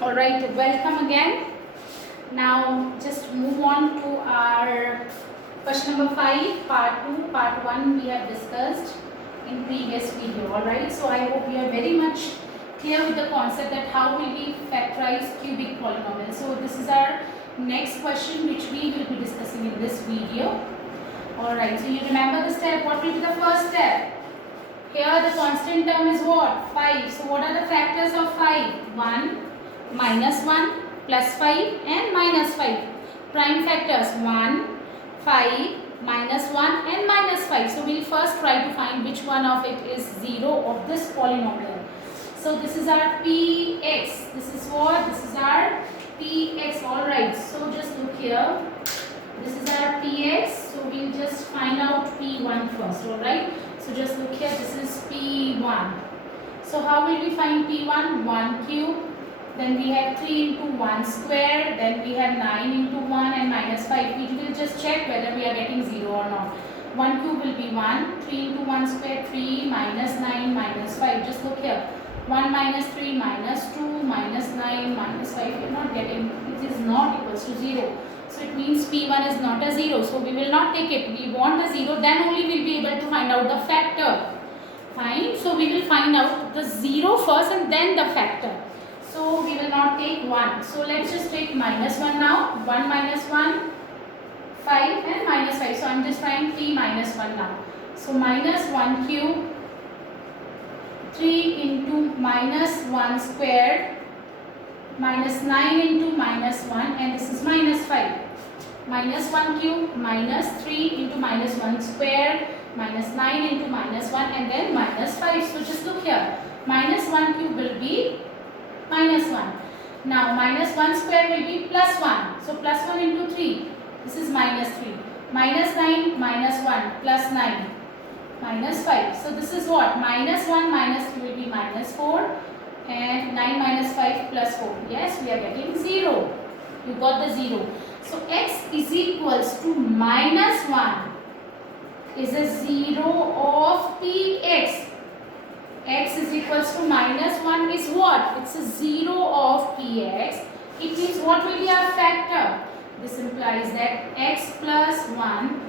Alright, welcome again. Now just move on to our question number 5, part 2. Part 1 we have discussed in previous video. Alright, so I hope you are very much clear with the concept that how will we factorize cubic polynomial. So this is our next question which we will be discussing in this video. Alright, so you remember the step. What will be the first step? Here the constant term is what? 5. So what are the factors of 5? 1, minus 1, plus 5 and minus 5. Prime factors 1, 5, minus 1 and minus 5. So we will first try to find which one of it is 0 of this polynomial. So this is our px. This is what? This is our px. Alright. So just look here. This is our px. So we will just find out p1 first. Alright. So just look here. This is p1. So how will we find p1? 1 cube. Then we have 3 into 1 square, then we have 9 into 1 and minus 5. We will just check whether we are getting 0 or not. 1 cube will be 1, 3 into 1 square, 3, minus 9, minus 5. Just look here. 1 minus 3, minus 2, minus 9, minus 5. We are not getting, it is not equals to 0. So it means P1 is not a 0. So we will not take it. We want the 0, then only we will be able to find out the factor. Fine. So we will find out the 0 first and then the factor. So we will not take 1. So let's just take minus 1 now. 1 minus 1, 5 and minus 5. So I am just trying p minus 1 now. So minus 1 cube, 3 into minus 1 squared, minus 9 into minus 1 and this is minus 5. Minus 1 cube, minus 3 into minus 1 squared, minus 9 into minus 1 and then minus 5. So just look here. Minus 1 cube will be minus 1. Now minus 1 square will be plus 1. So plus 1 into 3. This is minus 3. Minus 9 minus 1 plus 9. Minus 5. So this is what? Minus 1 minus 3 will be minus 4. And 9 minus 5 plus 4. Yes, we are getting 0. You got the 0. So x is equals to minus 1 is a 0 of px. X is equals to minus 1 is what? It's a 0 of px. It means what will be our factor? This implies that x plus 1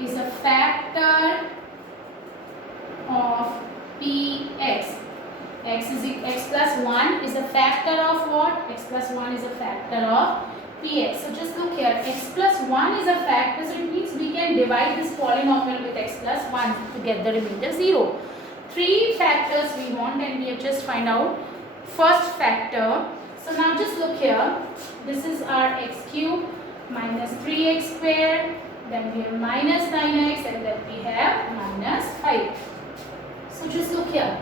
is a factor of px. X plus 1 is a factor of what? X plus 1 is a factor of px. So just look here. X plus 1 is a factor. So it means we can divide this polynomial with x plus 1 to get the remainder 0. 3 factors we want and we have just find out first factor. So now just look here. This is our x cube minus 3x squared. Then we have minus 9x and then we have minus 5. So just look here.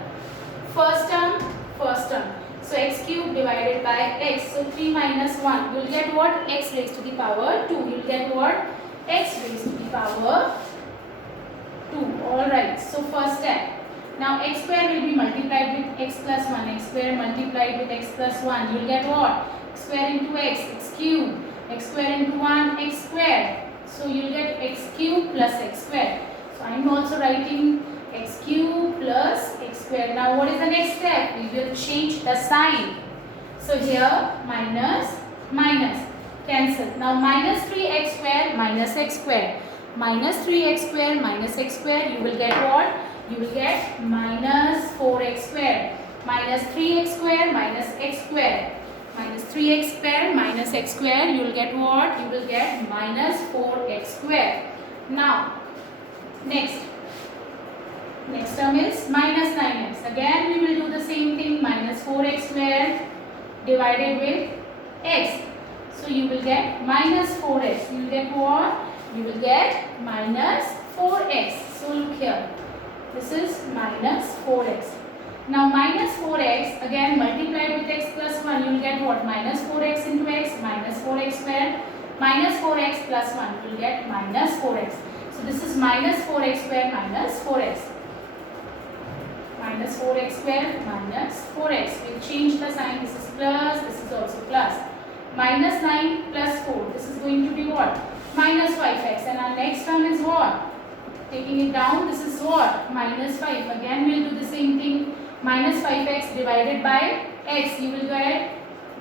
First term, first term. So x cube divided by x. So 3 minus 1. You will get what? X raised to the power 2. You will get what? X raised to the power 2. Alright. So first step. Now x square will be multiplied with x plus 1. X square multiplied with x plus 1. You will get what? X square into x cube. X square into 1, x square. So you will get x cube plus x square. So I am also writing x cube plus x square. Now what is the next step? We will change the sign. So here minus, minus. Cancel. Now minus 3x square minus x square. Minus 3x square minus x square. You will get what? You will get minus 4x square. Minus 3x square minus x square. Minus 3x square minus x square. You will get what? You will get minus 4x square. Now, next term is minus 9x. Again, we will do the same thing. Minus 4x square divided with x. So, you will get minus 4x. You will get what? You will get minus 4x. So, look here. This is minus 4x. Now minus 4x again multiplied with x plus 1. You will get what? Minus 4x into x minus 4x square minus 4x plus 1. You will get minus 4x. So this is minus 4x square minus 4x. Minus 4x square minus 4x. We will change the sign. This is plus. This is also plus. Minus 9 plus 4. This is going to be what? Minus 5x. And our next term is what? Taking it down, this is what? Minus 5. Again, we will do the same thing. Minus 5x divided by x. You will get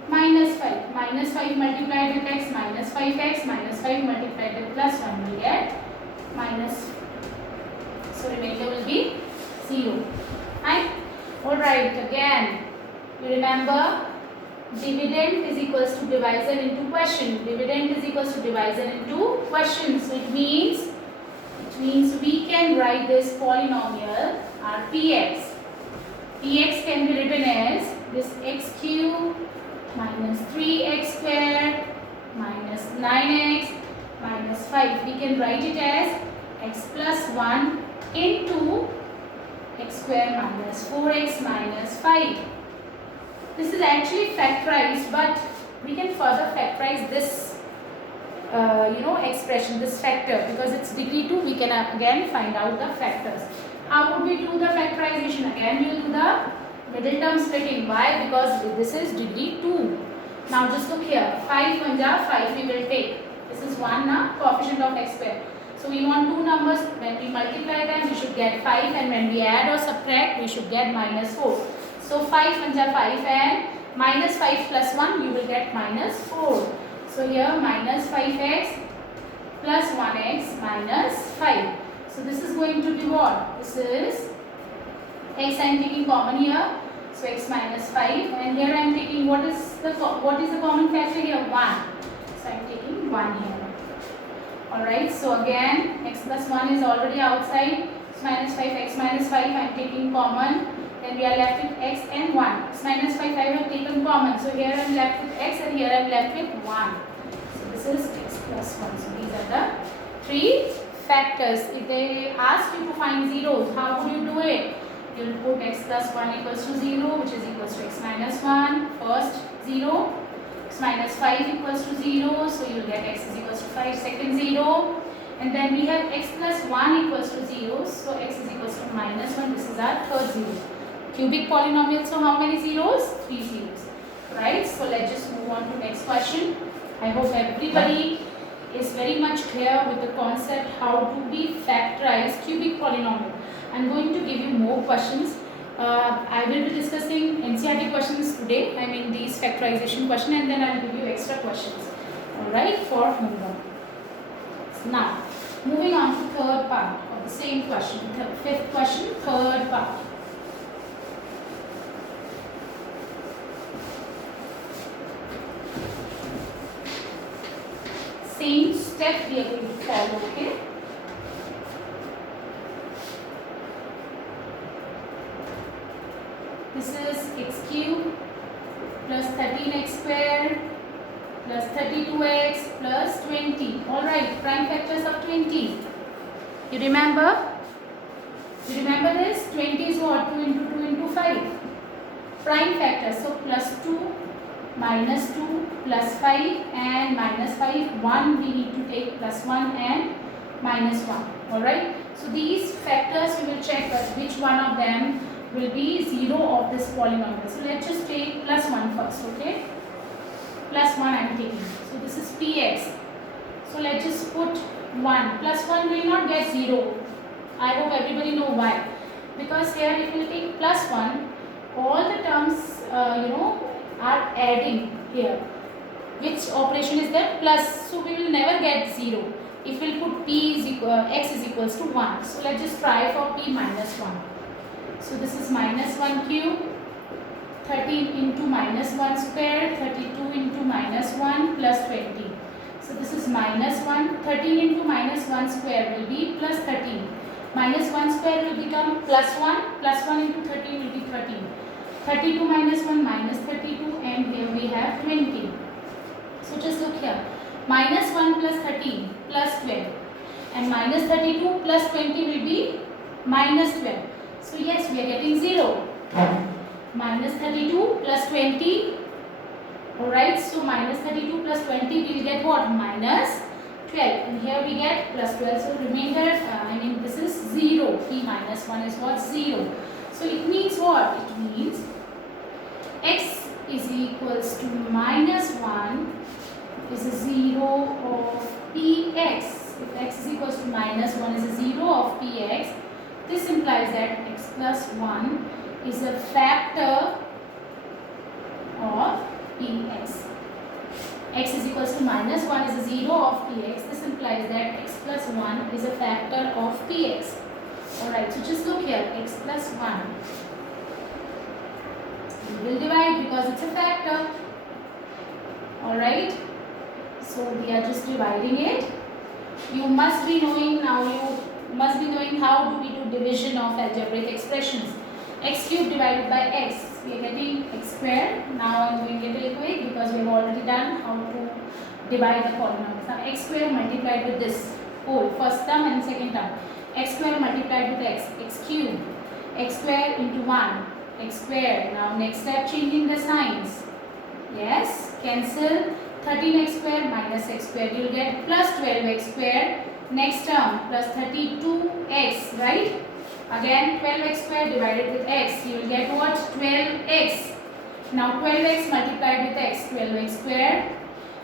minus 5. Minus 5 multiplied with x minus 5x minus 5 multiplied with plus 1 will get minus. So remainder will be 0. Right? Alright, again you remember dividend is equals to divisor into question. Dividend is equals to divisor into question. So it means we can write this polynomial our px. Px can be written as this x cube minus 3x squared minus 9x minus 5. We can write it as x plus 1 into x square minus 4x minus 5. This is actually factorized, but we can further factorize this expression, this factor, because it's degree 2. We can again find out the factors. How would we do the factorization? Again we will do the middle term splitting. Why? Because this is degree 2. Now just look here, 5 1 5 we will take. This is 1 now, coefficient of x square. So we want two numbers. When we multiply them we should get 5, and when we add or subtract we should get minus 4. So 5 1 5 and minus 5 plus 1 you will get minus 4. So here minus 5x plus 1x minus 5. So this is going to be what? This is x I am taking common here. So x minus 5, and here I am taking what is the common factor here? 1. So I am taking 1 here. Alright, so again x plus 1 is already outside. So minus 5, x minus 5 I am taking common. Then we are left with x and 1. X minus 5 I have taken common. So here I am left with x, and here I am left with 1. So this is x plus 1. So these are the three factors. If they ask you to find zeros, how would you do it? You will put x plus 1 equals to 0, which is equals to x minus 1. First 0. X minus 5 equals to 0. So you will get x is equals to 5. Second 0. And then we have x plus 1 equals to 0. So x is equals to minus 1. This is our third 0. Cubic polynomial, so how many zeros? 3 zeros. Right? So let's just move on to next question. I hope everybody is very much clear with the concept how to be factorize cubic polynomial. I'm going to give you more questions. I will be discussing NCERT questions today. I mean these factorization questions, and then I'll give you extra questions. Alright, for homework. Now, moving on to third part of the same question. Fifth question, third part. Same step we are going to follow, okay? This is x cube plus 13x squared plus 32x plus 20. Alright, prime factors of 20. You remember? You remember this? 20 is what? 2 into 2 into 5. Prime factors. So plus 2, minus 2, plus 5 and minus 5. 1 we need to take plus 1 and minus 1. Alright. So these factors we will check which one of them will be 0 of this polynomial. So let's just take plus 1 first, okay? Plus 1 I am taking. So this is px. So let's just put 1. Plus 1 will not get 0. I hope everybody know why. Because here if we take plus 1, all the terms are adding here. Which operation is that? Plus. So we will never get 0. If we put x is equals to 1. So let's just try for p minus 1. So this is minus 1 cube, 13 into minus 1 square, 32 into minus 1 plus 20. So this is minus 1, 13 into minus 1 square will be plus 13. Minus 1 square will become plus 1 into 13 will be 13. 32 minus 1 minus 32, and here we have 20. So just look here, minus 1 plus 13 plus 12, and minus 32 plus 20 will be minus 12. So yes, we are getting 0. Minus 32 plus 20. Alright, so minus 32 plus 20 we will get what? Minus 12. And here we get plus 12. So remainder, this is 0. P minus 1 is what? 0. So it means what? It means x is equals to minus 1 is a 0 of px. If x is equals to minus 1 is a 0 of px, this implies that x plus 1 is a factor of px. px. X is equals to minus 1 is a 0 of px. This implies that x plus 1 is a factor of px. Alright, so just look here, x plus 1. We will divide because it's a factor. Alright, so we are just dividing it. You must be knowing now, how do we do division of algebraic expressions. X cube divided by x, we are getting x square. Now I am doing it real quick because we have already done how to divide the polynomials. Now x square multiplied with this whole first term and second term. X square multiplied with x cube, x square into 1, x square. Now next step, changing the signs. Yes, cancel 13x square minus x square. You will get plus 12x square. Next term plus 32x, right? Again 12x square divided with x. You will get what? 12x. Now 12x multiplied with x, 12x square.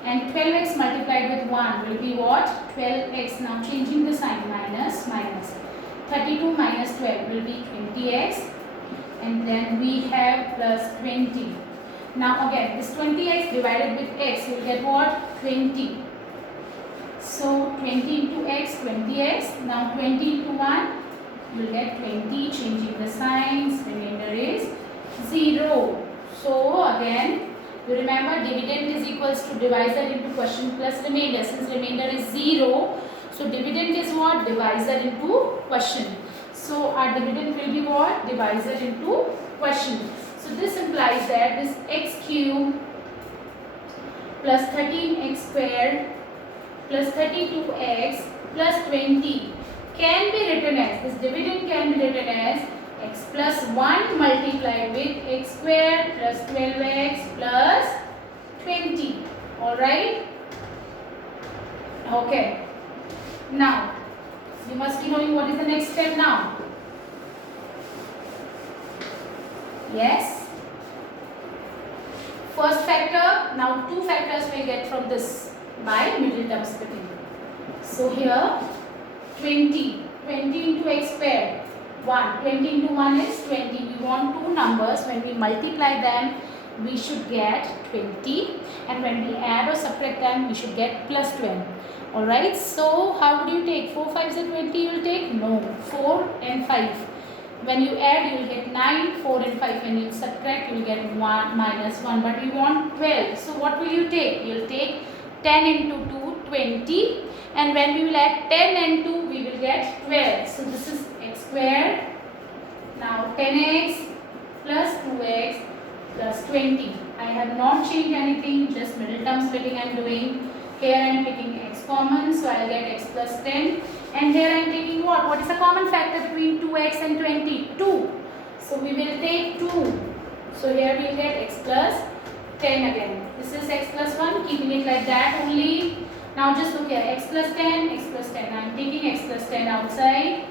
And 12x multiplied with 1 will be what? 12x. Now changing the sign, minus, minus. 32 minus 12 will be 20x. And then we have plus 20. Now again, this 20x divided with x, you will get what? 20. So 20 into x, 20x. Now 20 into 1, you will get 20. Changing the signs, remainder is 0. So again, you remember dividend is equals to divisor into quotient plus remainder. Since remainder is 0, so dividend is what? Divisor into quotient. So our dividend will be what? Divisor into quotient. So this implies that this x cube plus 13x squared plus 32x plus 20 can be written as, this dividend can be written as x plus 1 multiplied with x squared plus 12x plus 20. Alright? Okay. Now, you must be knowing what is the next step now. Yes? First factor, now two factors we get from this by middle term splitting. So here 20 into x squared, 1, 20 into 1 is 20. We want two numbers, when we multiply them we should get 20, and when we add or subtract them we should get plus 12. Alright, so how would you take? 4 5s are 20 you will take? No, 4 and 5. When you add you will get 9, 4 and 5. When you subtract you will get 1 minus 1, but we want 12. So what will you take? You will take 10 into 2, 20, and when we will add 10 and 2 we will get 12. So this is x squared. Now 10x plus 2x plus 20. I have not changed anything, just middle term splitting I am doing. Here I am taking x common, so I will get x plus 10. And here I am taking what? What is the common factor between 2x and 20? 2. So we will take 2. So here we will get x plus 10 again. This is x plus 1, keeping it like that only. Now just look here, x plus 10, x plus 10. I am taking x plus 10 outside.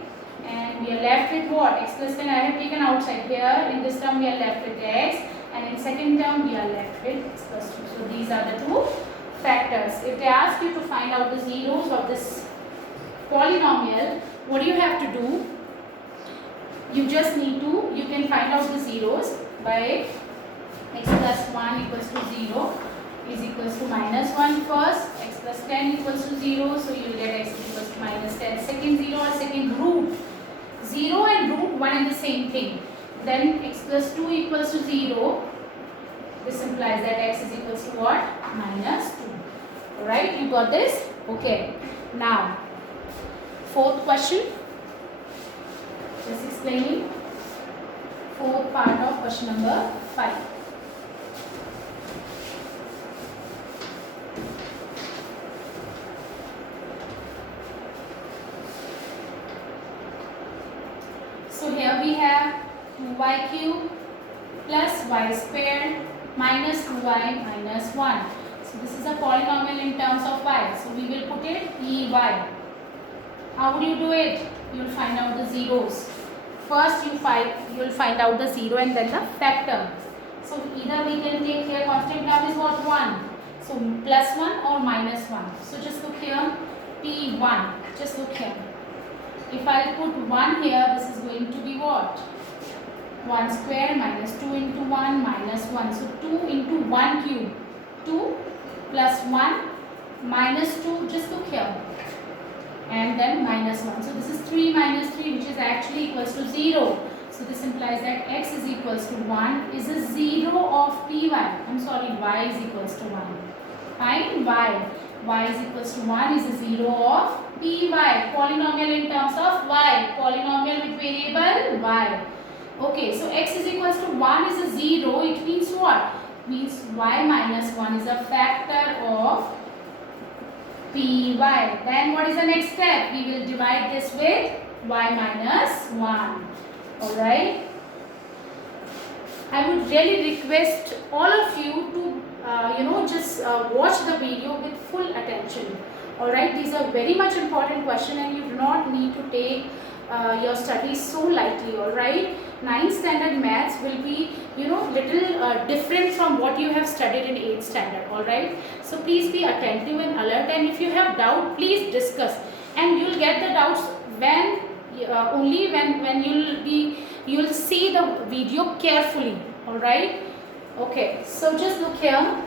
And we are left with what? X plus 10 I have taken outside. Here in this term we are left with x. And in second term we are left with x plus 2. So these are the two factors. If they ask you to find out the zeros of this polynomial, what do you have to do? You just need to, you can find out the zeros by x plus 1 equals to 0 is equals to minus 1 first, x plus 10 equals to 0, so you will get x equals to minus 10. Second 0 or second root. 0 and root 1 and the same thing. Then x plus 2 equals to 0. This implies that x is equals to what? Minus 2. Alright, you got this? Okay. Now, fourth question. Just explaining. Fourth part of question number 5. So here we have 2y cube plus y squared minus 2y minus 1. So this is a polynomial in terms of y. So we will put it ey. How would you do it? You will find out the zeros. First you will find out the zero and then the factor. So either we can take here constant term is what? 1. So plus 1 or minus 1. So just look here, P1. Just look here. If I put 1 here, this is going to be what? 1 square minus 2 into 1 minus 1. So 2 into 1 cube. plus 1 minus 2, just look here, and then minus 1. So this is 3 minus 3, which is actually equals to 0. So this implies that x is equals to 1 is a 0 of py. I'm sorry, y is equals to 1. Fine, y is equals to 1 is a 0 of py. Polynomial in terms of y. Polynomial with variable y. Okay, so x is equals to 1 is a 0. It means what? Means y minus 1 is a factor of py. Then what is the next step? We will divide this with y minus 1. Alright. I would really request all of you to just watch the video with full attention. Alright, these are very much important questions and you do not need to take your studies so lightly. Alright, 9th standard maths will be little different from what you have studied in 8th standard. Alright, so please be attentive and alert, and if you have doubt, please discuss, and you will get the doubts when only when you'll see the video carefully. Alright, okay, so just look here.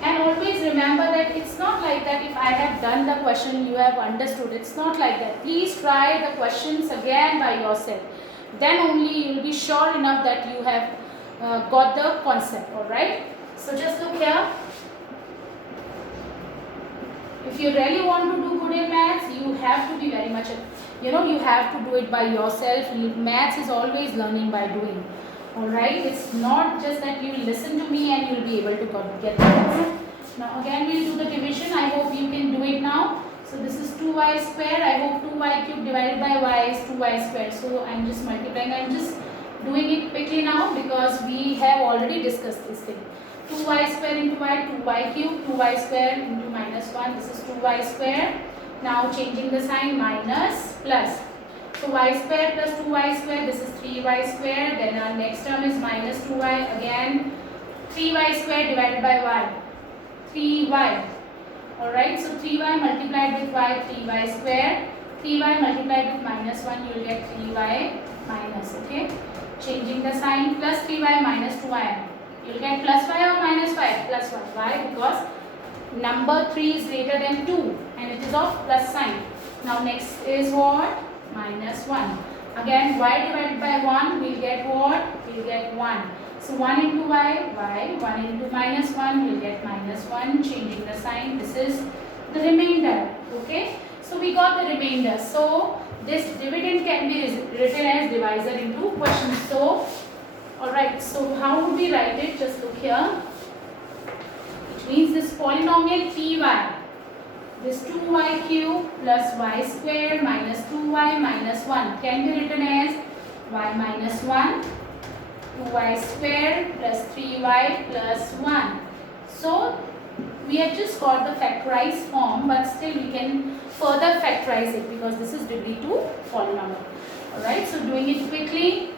And always remember that it's not like that if I have done the question you have understood. It's not like that. Please try the questions again by yourself. Then only you will be sure enough that you have got the concept. Alright. So just look here. If you really want to do good in maths, you have to be very much, you have to do it by yourself. Maths is always learning by doing. Alright, it's not just that you listen to me and you'll be able to get the answer. Now again we'll do the division. I hope you can do it now. So this is 2y square. I hope 2y cube divided by y is 2y square. So I'm just multiplying. I'm just doing it quickly now because we have already discussed this thing. 2y square into y, 2y cube, 2y square into minus 1. This is 2y square. Now changing the sign, minus plus. So y square plus 2y square, this is 3y square. Then our next term is minus 2y. Again 3y square divided by y, 3y. Alright, so 3y multiplied with y, 3y square. 3y multiplied with minus 1, you will get 3y minus. Okay, changing the sign, plus 3y minus 2y. You will get plus y or minus y? Plus y. Why? Because number 3 is greater than 2 and it is of plus sign. Now next is what? Minus 1. Again y divided by 1, we will get what? We will get 1. So 1 into y, 1 into minus 1, we will get minus 1. Changing the sign, this is the remainder. Okay, so we got the remainder. So this dividend can be written as divisor into quotient. So alright, so how would we write it? Just look here. Which means this polynomial py, this 2y cube plus y square minus 2y minus 1 can be written as y minus 1, 2y square plus 3y plus 1. So we have just got the factorized form, but still we can further factorize it because this is degree 2 polynomial. Alright, so doing it quickly.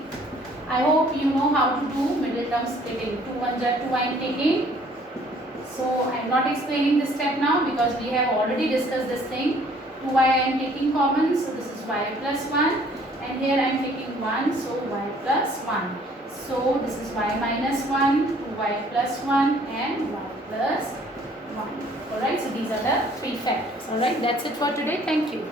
I hope you know how to do middle term splitting. 2 1s are 2 I am taking. So I am not explaining this step now because we have already discussed this thing. 2y I am taking common, so this is y plus 1, and here I am taking 1, so y plus 1. So this is y minus 1, 2y plus 1 and y plus 1. Alright, so these are the three factors. Alright, that's it for today. Thank you.